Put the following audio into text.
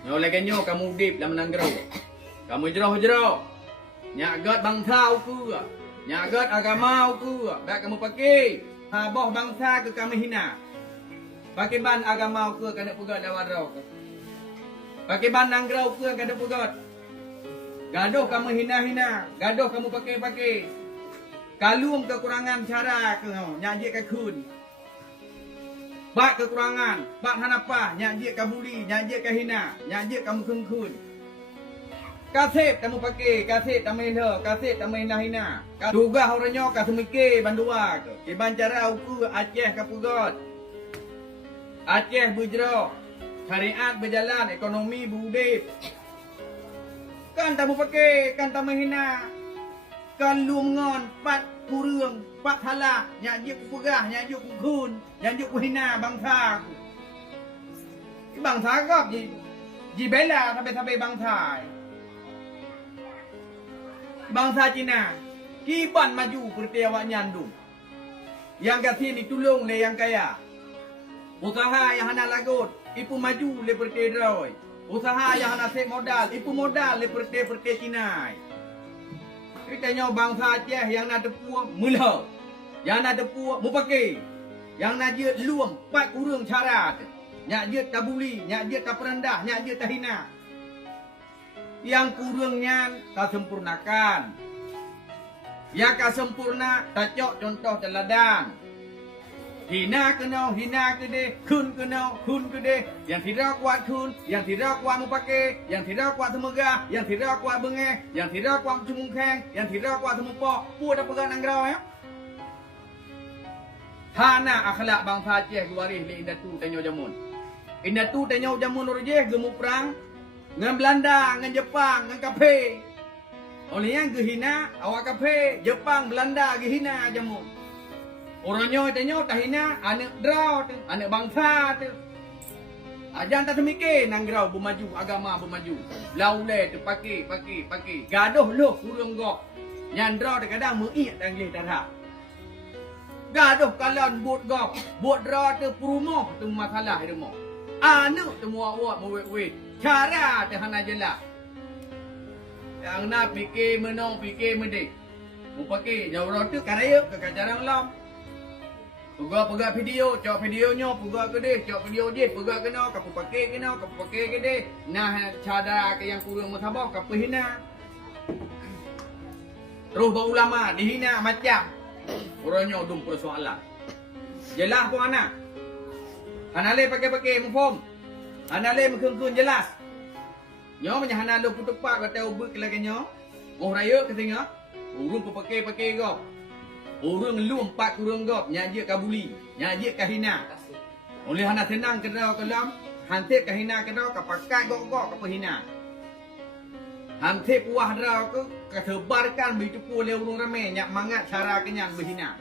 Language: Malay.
Nyo lagi nyo kamu dip dalam menanggerau. Kamu jeroh-jeroh. Nyak gat bangsa ku. Nyak gat agama ku. Baik kamu pakai. Boh bangsa ke kami hina. Pakai ban agama ku kena pegat lawan rau. Pakai ban nanggerau ku kena pegat. Gaduh kamu hina-hina. Gaduh kamu pakai-pakai. Kalum kekurangan cara ke nyajik ke kun. Bak kekurangan, bak hanapa, nyajik ke buli, nyajik ke hina, nyajik kamu kun. Kasih kamu pakai, kasih tamai le, kasih tamai hina. Tugas orangnya kasih mikir bandua ke. Iban cara uku Aceh ke Pugot. Aceh berjero. Syariat berjalan, ekonomi berudip. Kan tamu pakai, kan tamu hina. Kan lumengon, pat kurung, pat halah, nyajik pegah, nyajik kun, nyajik hina bangsa. Bangsa kau ji bela sampai bangsa. Bangsa Cina, kiban maju seperti awak nyandung. Yang kat sini tolong le yang kaya. Usaha yang hana lagut, ipu maju le seperti Roy. Usaha yang hana sek modal, ipu modal le seperti Cina. Kitanya bangsa Aceh yang nak depua mula. Yang nak depua mu pakai. Yang nak je luang, pat kurung syarat. Nyak je tabuli, nyak je tak perendah, nyak je tak hina. Yang kurangnya tak sempurnakan. Yang tak sempurna tak cok contoh teladan. Hina kena, hina kede, kun kena, kun kede. Yang tidak kuat kun, yang tidak kuat pakai, yang tidak kuat semegah, yang tidak kuat bengeh, yang tidak kuat cumungkeng, yang tidak kuat semupok. Pua dah pegang nanggrau ya. Hana akhlak bangsa Aceh guarih le indatu tanyo jamun. Indatu tanyo jamun orjeh gemuk perang. Dengan Belanda, dengan Jepang, dengan kafe. Oleh yang gehina, awak kafe, Jepang, Belanda gehina jamu. Orangnya tanya tak hina, anak draw tu, anak bangsa tu. Jangan tak termikir nanggrau bermaju, agama bermaju. Laulai tu pakai. Gaduh loh kurang gok. Yang draw kadang mu'iat dan gilih darah. Gaduh kalon buat gok, buat draw tu perumoh tu masalah rumah. Anak tu muat-muat mewet-wet. Cara terhana jelas. Yang nak fikir menong, fikir medik. Mu pakai jauh tu karaya ke kacarang lam. Pegak video, cok videonya, pegak ke deh, cok video je, pegak kena, kapu pakai ke deh. Nah, cara ke yang kurang musabah, kapu hina. Terus berulama, dihina macam. Orangnya udung persoalan. Jelas pun anak. Hanale pakai-pakai mufom. Hanale mengkun jelas. Nyo punya hanale putupak kata ubek lagi nyo. Oh raya katanya. Urung pakai gop. Urung lu 4 kurang gop nyaje kabuli, nyaje kahina. Oleh hana tenang kena kelam, hantik kahina kena kapakai gok-gok ke hina. Hantik puah rau ke kesebarkan begitu pula urung ramai nyak mangat cara kenyan berhina.